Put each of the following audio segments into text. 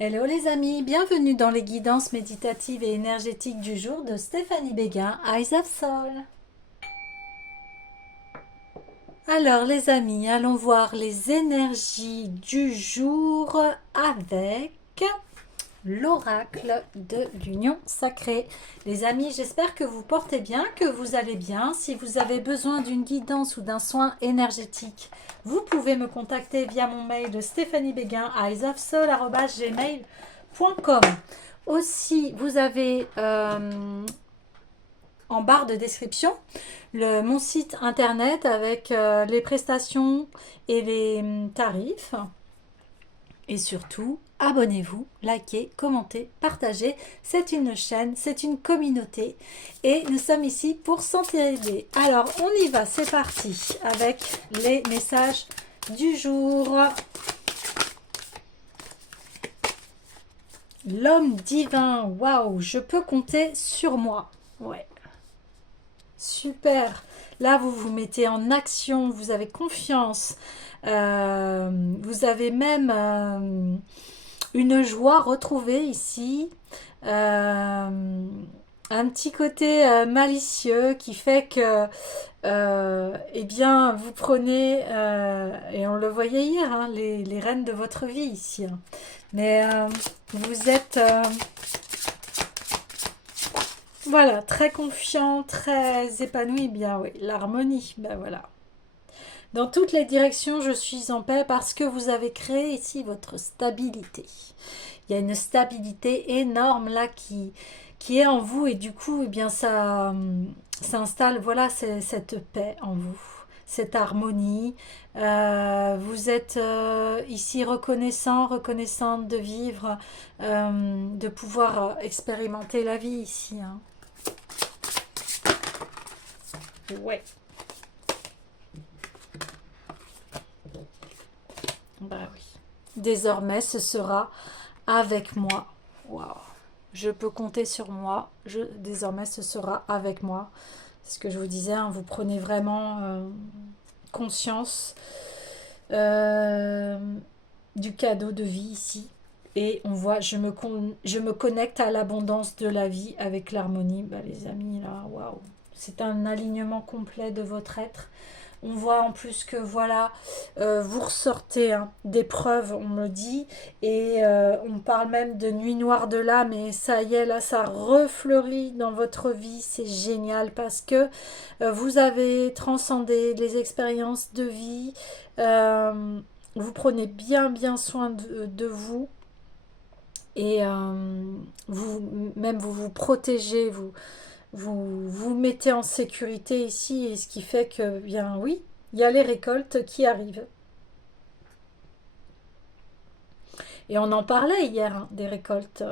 Hello les amis, bienvenue dans les guidances méditatives et énergétiques du jour de Stéphanie Béguin, Eyes of Soul. Alors les amis, allons voir les énergies du jour avec l'oracle de l'union sacrée. Les amis, j'espère que vous portez bien, que vous allez bien. Si vous avez besoin d'une guidance ou d'un soin énergétique, vous pouvez me contacter via mon mail de stéphaniebéguin eyesofsoul@gmail.com. Aussi, vous avez en barre de description mon site internet avec les prestations et les tarifs. Et surtout, abonnez-vous, likez, commentez, partagez. C'est une chaîne, c'est une communauté et nous sommes ici pour s'entraider. Alors, on y va, c'est parti avec les messages du jour. L'homme divin, waouh, je peux compter sur moi. Ouais, super. Là, vous vous mettez en action, vous avez confiance. Vous avez même une joie retrouvée ici. Un petit côté malicieux qui fait que eh bien vous prenez et on le voyait hier hein, les rênes de votre vie ici hein. Mais vous êtes voilà très confiant, très épanoui. Bien oui, l'harmonie, ben voilà. Dans toutes les directions, je suis en paix parce que vous avez créé ici votre stabilité. Il y a une stabilité énorme là qui est en vous et du coup, eh bien, ça s'installe, voilà, cette paix en vous, cette harmonie. Vous êtes ici reconnaissant, reconnaissante de vivre, de pouvoir expérimenter la vie ici. Hein. Ouais. Bah oui. Désormais, ce sera avec moi. Waouh. Je peux compter sur moi. Désormais, ce sera avec moi. C'est ce que je vous disais, hein, vous prenez vraiment conscience euh, du cadeau de vie ici. Et on voit, je me connecte à l'abondance de la vie avec l'harmonie. Bah, les amis, là, waouh. C'est un alignement complet de votre être. On voit en plus que voilà, vous ressortez hein, des preuves, on me dit, et on parle même de nuit noire de l'âme, et ça y est, là, ça refleurit dans votre vie, c'est génial parce que vous avez transcendé les expériences de vie, vous prenez bien bien soin de vous, et vous protégez, vous mettez en sécurité ici, et ce qui fait que, bien oui, il y a les récoltes qui arrivent. Et on en parlait hier, hein, des récoltes.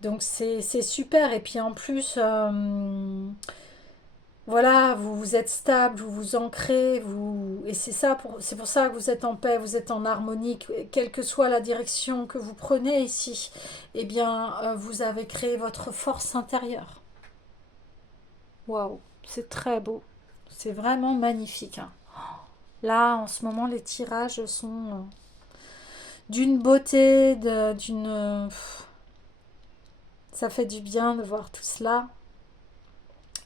Donc c'est super. Et puis en plus, voilà, vous êtes stable, vous vous ancrez, et c'est pour ça que vous êtes en paix, vous êtes en harmonie, quelle que soit la direction que vous prenez ici. Eh bien, vous avez créé votre force intérieure. Waouh, c'est très beau. C'est vraiment magnifique. Hein. Là, en ce moment, les tirages sont d'une beauté, d'une... ça fait du bien de voir tout cela.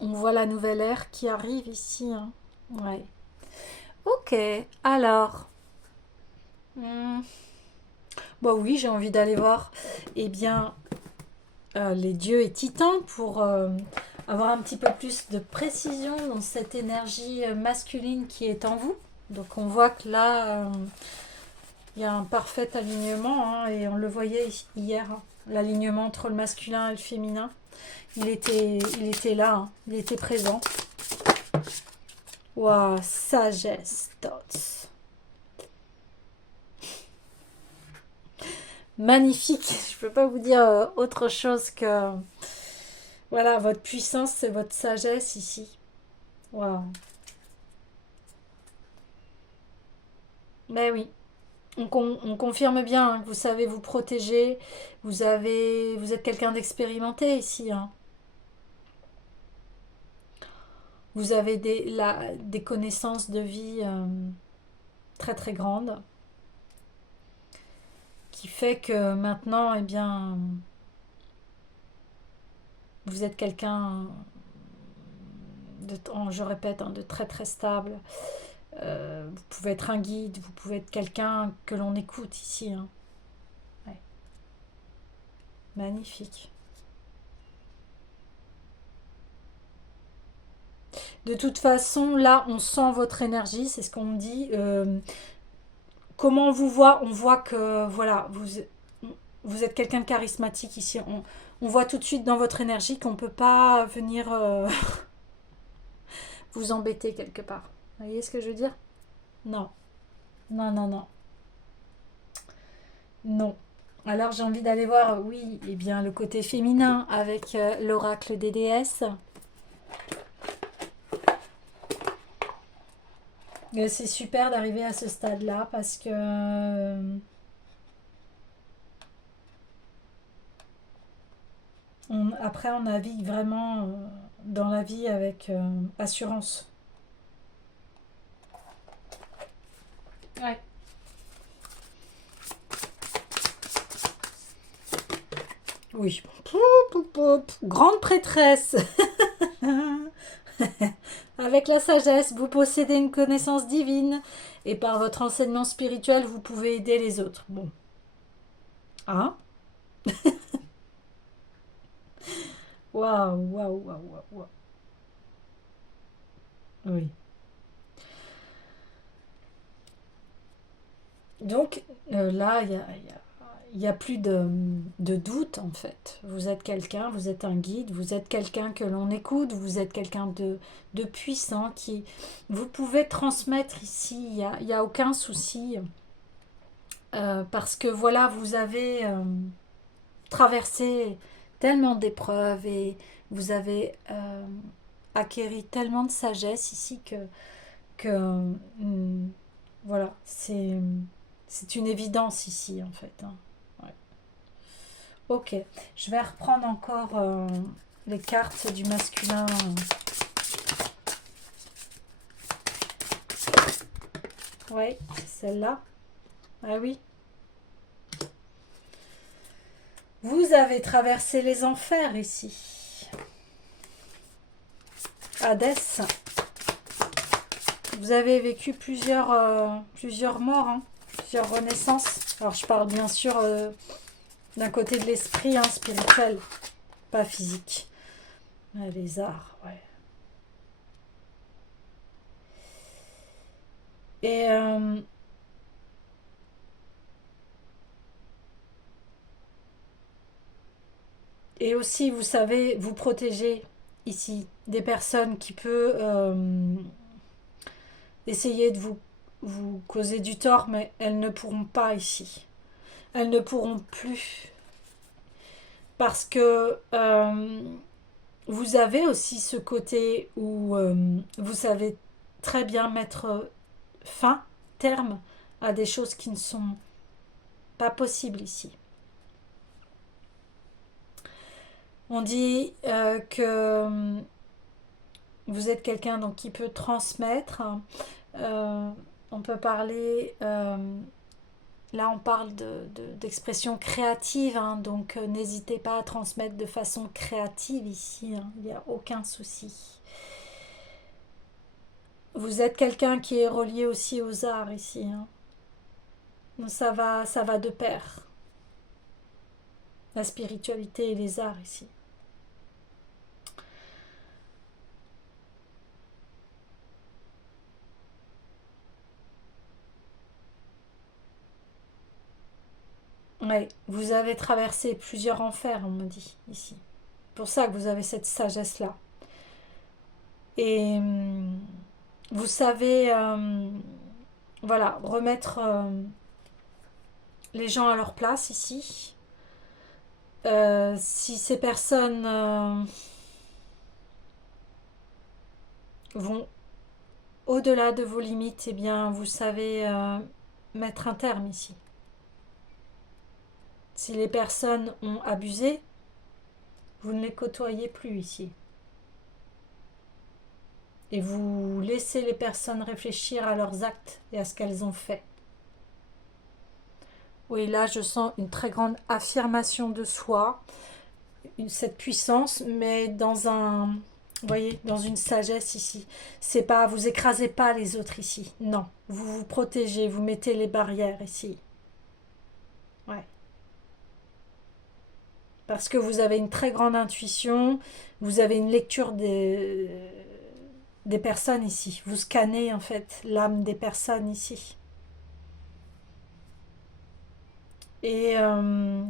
On voit la nouvelle ère qui arrive ici. Hein. Ouais. Ok, alors... Bon oui, j'ai envie d'aller voir eh bien, les dieux et titans pour avoir un petit peu plus de précision dans cette énergie masculine qui est en vous. Donc on voit que là, il y a un parfait alignement hein, et on le voyait hier, hein, l'alignement entre le masculin et le féminin. Il était là, hein, il était présent. Waouh, sagesse, thoughts. Magnifique, je peux pas vous dire autre chose que voilà, votre puissance, c'est votre sagesse ici. Waouh. Mais oui, on confirme bien hein, que vous savez vous protéger, vous êtes quelqu'un d'expérimenté ici. Hein. Vous avez des connaissances de vie très très grandes qui fait que maintenant, eh bien, vous êtes quelqu'un je répète, hein, de très très stable. Vous pouvez être un guide, vous pouvez être quelqu'un que l'on écoute ici, hein. Ouais. Magnifique. De toute façon, là, on sent votre énergie, c'est ce qu'on me dit. Comment on vous voit? On voit que, voilà, vous êtes quelqu'un de charismatique ici. On voit tout de suite dans votre énergie qu'on ne peut pas venir vous embêter quelque part. Vous voyez ce que je veux dire? Non, non, non, non, non. Alors j'ai envie d'aller voir, oui, eh bien, le côté féminin avec l'oracle des déesses. C'est super d'arriver à ce stade-là parce que après on navigue vraiment dans la vie avec assurance. Ouais. Oui. Grande prêtresse. Avec la sagesse, vous possédez une connaissance divine et par votre enseignement spirituel, vous pouvez aider les autres. Bon. Hein? Waouh, waouh, waouh, waouh, waouh. Oui. Donc là, il y a plus de doute en fait. Vous êtes quelqu'un, vous êtes un guide, vous êtes quelqu'un que l'on écoute, vous êtes quelqu'un de puissant qui vous pouvez transmettre ici. Il y a aucun souci parce que voilà, vous avez traversé tellement d'épreuves et vous avez acquéri tellement de sagesse ici que voilà, c'est une évidence ici en fait, hein. Ouais. Ok, je vais reprendre encore les cartes du masculin. Ouais, c'est celle-là. Ah oui. Vous avez traversé les enfers ici. Hadès. Vous avez vécu plusieurs morts, hein, plusieurs renaissances. Alors je parle bien sûr d'un côté de l'esprit, hein, spirituel, pas physique. Les arts, ouais. Et et aussi, vous savez, vous protéger ici des personnes qui peuvent essayer de vous causer du tort, mais elles ne pourront pas ici. Elles ne pourront plus. Parce que vous avez aussi ce côté où vous savez très bien mettre fin, terme à des choses qui ne sont pas possibles ici. On dit que vous êtes quelqu'un donc qui peut transmettre. Euh, on peut parler. Là, on parle d'expression créative, hein, donc n'hésitez pas à transmettre de façon créative ici, hein, il n'y a aucun souci. Vous êtes quelqu'un qui est relié aussi aux arts ici, hein. Ça va de pair, la spiritualité et les arts ici. Ouais, vous avez traversé plusieurs enfers, on me dit ici. Pour ça que vous avez cette sagesse-là. Et vous savez, voilà, remettre les gens à leur place ici. Si ces personnes vont au-delà de vos limites, eh bien, vous savez mettre un terme ici. Si les personnes ont abusé, vous ne les côtoyez plus ici. Et vous laissez les personnes réfléchir à leurs actes et à ce qu'elles ont fait. Oui, là, je sens une très grande affirmation de soi, cette puissance, mais dans un, vous voyez, dans une sagesse ici. C'est pas, vous écrasez pas les autres ici. Non, vous vous protégez, vous mettez les barrières ici. Ouais. Parce que vous avez une très grande intuition, vous avez une lecture des personnes ici. Vous scannez en fait l'âme des personnes ici. Et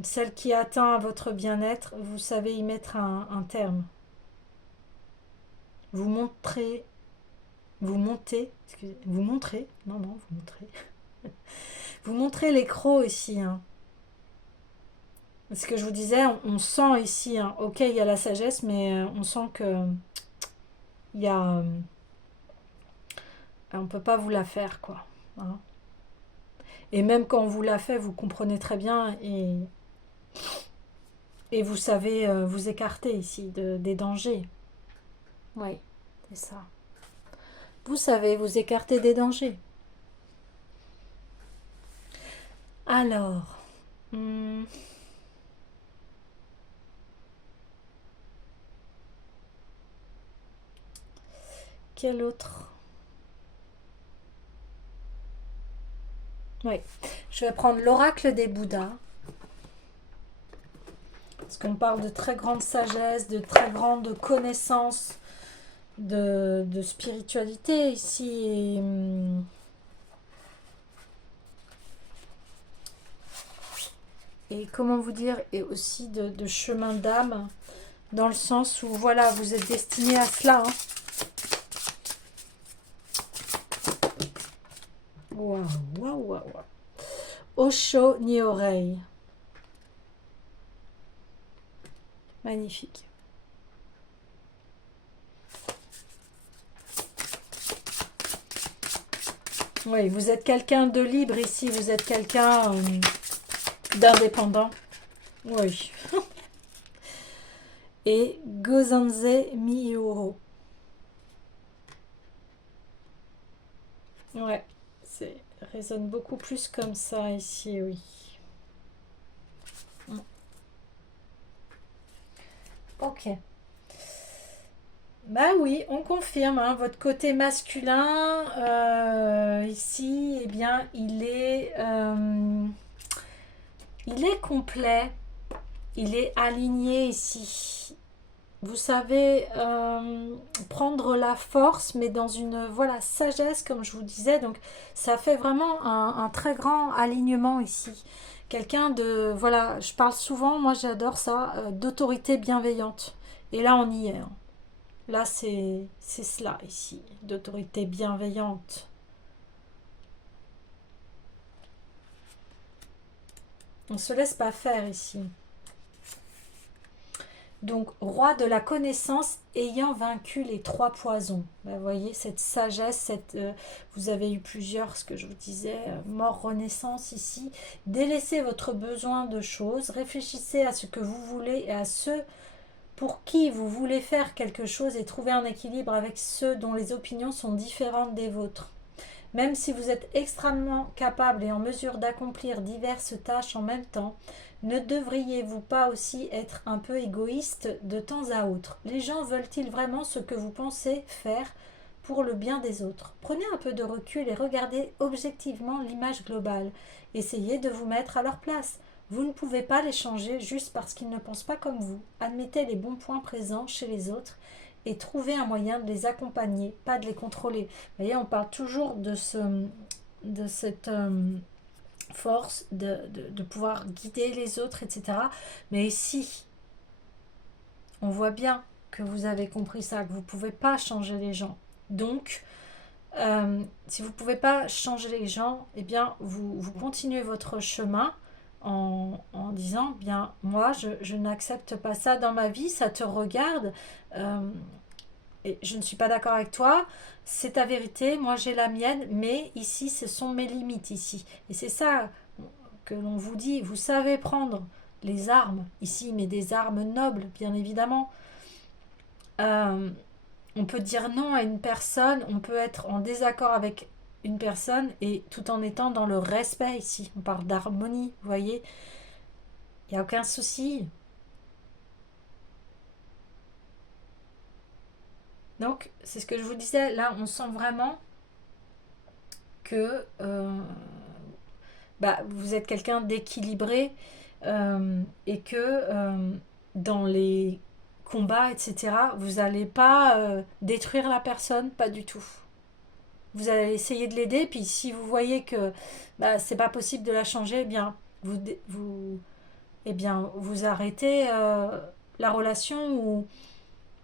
celle qui atteint votre bien-être, vous savez y mettre un terme. Vous montrez, vous montez, excusez, vous montrez, non, non, vous montrez. Vous montrez les crocs ici. Hein. Ce que je vous disais, on sent ici, hein, ok, il y a la sagesse, mais on sent que il y a, on peut pas vous la faire, quoi. Hein. Et même quand on vous l'a fait, vous comprenez très bien et vous savez vous écarter ici des dangers. Oui, c'est ça. Vous savez vous écarter des dangers. Alors, hmm, quel autre? Oui, je vais prendre l'oracle des Bouddhas. Parce qu'on parle de très grande sagesse, de très grande connaissance de spiritualité ici. Et comment vous dire, et aussi de chemin d'âme, dans le sens où, voilà, vous êtes destiné à cela. Hein. Waouh, waouh, waouh. Osho ni oreille. Magnifique. Oui, vous êtes quelqu'un de libre ici, vous êtes quelqu'un d'indépendant. Oui. Et Gozanze Miho. Ouais, c'est résonne beaucoup plus comme ça ici, oui. Ok. Bah oui, on confirme, hein, votre côté masculin ici, eh bien, il est complet, il est aligné ici. Vous savez prendre la force, mais dans une voilà sagesse, comme je vous disais. Donc, ça fait vraiment un très grand alignement ici. Quelqu'un de voilà, je parle souvent, moi j'adore ça, d'autorité bienveillante. Et là, on y est. Hein. Là, c'est cela ici, d'autorité bienveillante. On ne se laisse pas faire ici. Donc, roi de la connaissance ayant vaincu les trois poisons. Ben, vous voyez, cette sagesse, vous avez eu plusieurs, ce que je vous disais, mort, renaissance ici. Délaissez votre besoin de choses, réfléchissez à ce que vous voulez et à ceux pour qui vous voulez faire quelque chose et trouver un équilibre avec ceux dont les opinions sont différentes des vôtres. Même si vous êtes extrêmement capable et en mesure d'accomplir diverses tâches en même temps, ne devriez-vous pas aussi être un peu égoïste de temps à autre? Les gens veulent-ils vraiment ce que vous pensez faire pour le bien des autres? Prenez un peu de recul et regardez objectivement l'image globale. Essayez de vous mettre à leur place. Vous ne pouvez pas les changer juste parce qu'ils ne pensent pas comme vous. Admettez les bons points présents chez les autres et trouvez un moyen de les accompagner, pas de les contrôler. Vous voyez, on parle toujours de cette force de pouvoir guider les autres, etc. Mais ici, on voit bien que vous avez compris ça, que vous ne pouvez pas changer les gens. Donc, si vous ne pouvez pas changer les gens, eh bien, vous continuez votre chemin en disant, bien, moi, je n'accepte pas ça dans ma vie, ça te regarde, et je ne suis pas d'accord avec toi, c'est ta vérité, moi j'ai la mienne, mais ici, ce sont mes limites ici. Et c'est ça que l'on vous dit, vous savez prendre les armes ici, mais des armes nobles, bien évidemment. Euh, on peut dire non à une personne, on peut être en désaccord avec une personne et tout en étant dans le respect ici. On parle d'harmonie, vous voyez. Il n'y a aucun souci. Donc, c'est ce que je vous disais. Là, on sent vraiment que vous êtes quelqu'un d'équilibré et que dans les combats, etc., vous n'allez pas détruire la personne, pas du tout. Vous allez essayer de l'aider, puis si vous voyez que c'est pas possible de la changer, vous arrêtez la relation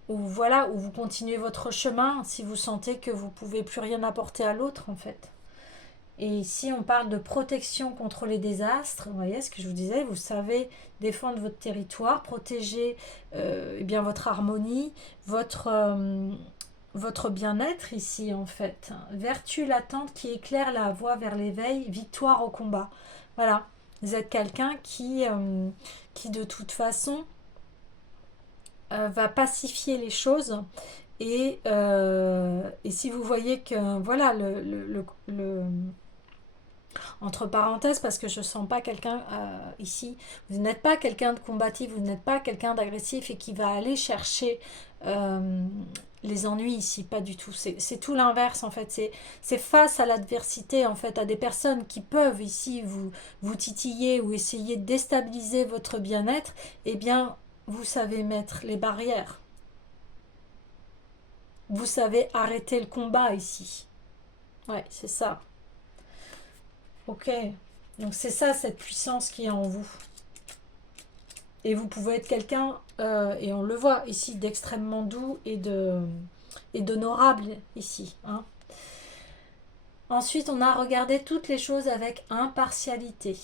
ou voilà, ou vous continuez votre chemin si vous sentez que vous pouvez plus rien apporter à l'autre en fait. Et ici, on parle de protection contre les désastres. Vous voyez ce que je vous disais, vous savez défendre votre territoire, protéger votre harmonie, votre bien-être ici en fait. Vertu latente qui éclaire la voie vers l'éveil, victoire au combat. Voilà, vous êtes quelqu'un qui de toute façon va pacifier les choses et si vous voyez que voilà entre parenthèses, parce que je ne sens pas quelqu'un ici, vous n'êtes pas quelqu'un de combatif, vous n'êtes pas quelqu'un d'agressif et qui va aller chercher les ennuis ici, pas du tout. C'est tout l'inverse en fait, c'est face à l'adversité en fait, à des personnes qui peuvent ici vous titiller ou essayer de déstabiliser votre bien-être, eh bien vous savez mettre les barrières. Vous savez arrêter le combat ici. Ouais, c'est ça. Ok, donc c'est ça cette puissance qui est en vous. Et vous pouvez être quelqu'un, et on le voit ici, d'extrêmement doux et d'honorable ici. Hein. Ensuite, on a regardé toutes les choses avec impartialité.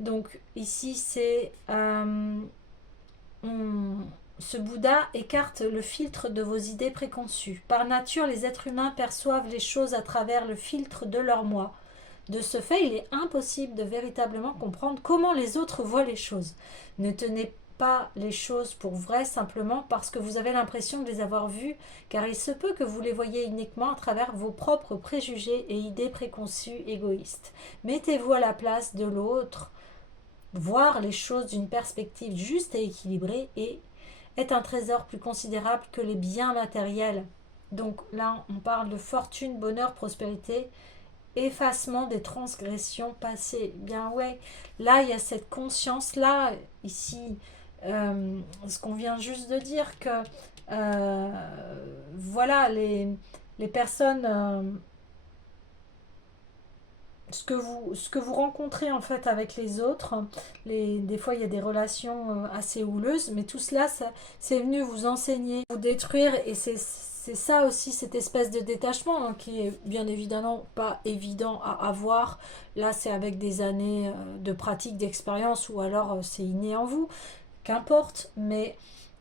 Donc ici, c'est... ce Bouddha écarte le filtre de vos idées préconçues. Par nature, les êtres humains perçoivent les choses à travers le filtre de leur moi. De ce fait, il est impossible de véritablement comprendre comment les autres voient les choses. Ne tenez pas les choses pour vraies simplement parce que vous avez l'impression de les avoir vues, car il se peut que vous les voyez uniquement à travers vos propres préjugés et idées préconçues égoïstes. Mettez-vous à la place de l'autre. Voir les choses d'une perspective juste et équilibrée est un trésor plus considérable que les biens matériels. Donc là, on parle de fortune, bonheur, prospérité, effacement des transgressions passées. Bien ouais, là il y a cette conscience là ici, ce qu'on vient juste de dire que voilà les personnes, ce que vous rencontrez en fait avec les autres, des fois il y a des relations assez houleuses, mais tout cela, c'est venu vous enseigner, vous détruire, et c'est ça aussi, cette espèce de détachement hein, qui est bien évidemment pas évident à avoir. Là, c'est avec des années de pratique, d'expérience, ou alors c'est inné en vous, qu'importe, mais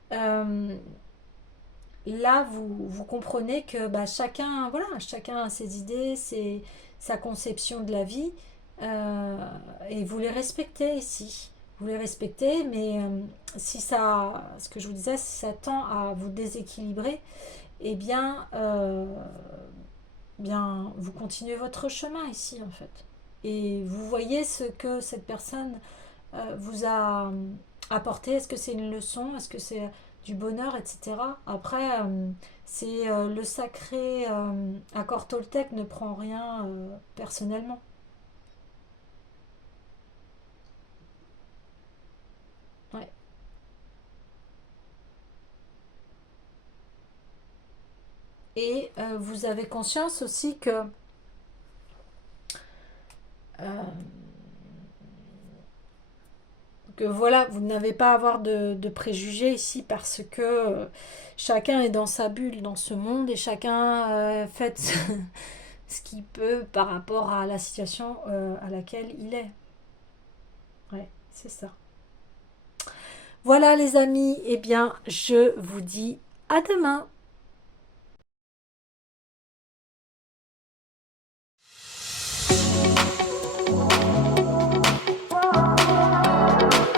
là, vous comprenez que chacun, voilà, chacun a ses idées, sa conception de la vie, et vous les respectez ici. Vous les respectez, mais si ça, ce que je vous disais, si ça tend à vous déséquilibrer, eh bien, vous continuez votre chemin ici, en fait. Et vous voyez ce que cette personne vous a apporté. Est-ce que c'est une leçon? Est-ce que c'est du bonheur, etc. Après, c'est le sacré accord Toltec ne prend rien personnellement. Ouais. Et vous avez conscience aussi euh, que voilà, vous n'avez pas à avoir de préjugés ici parce que chacun est dans sa bulle dans ce monde et chacun fait ce qu'il peut par rapport à la situation à laquelle il est. Ouais, c'est ça. Voilà les amis, eh bien je vous dis à demain.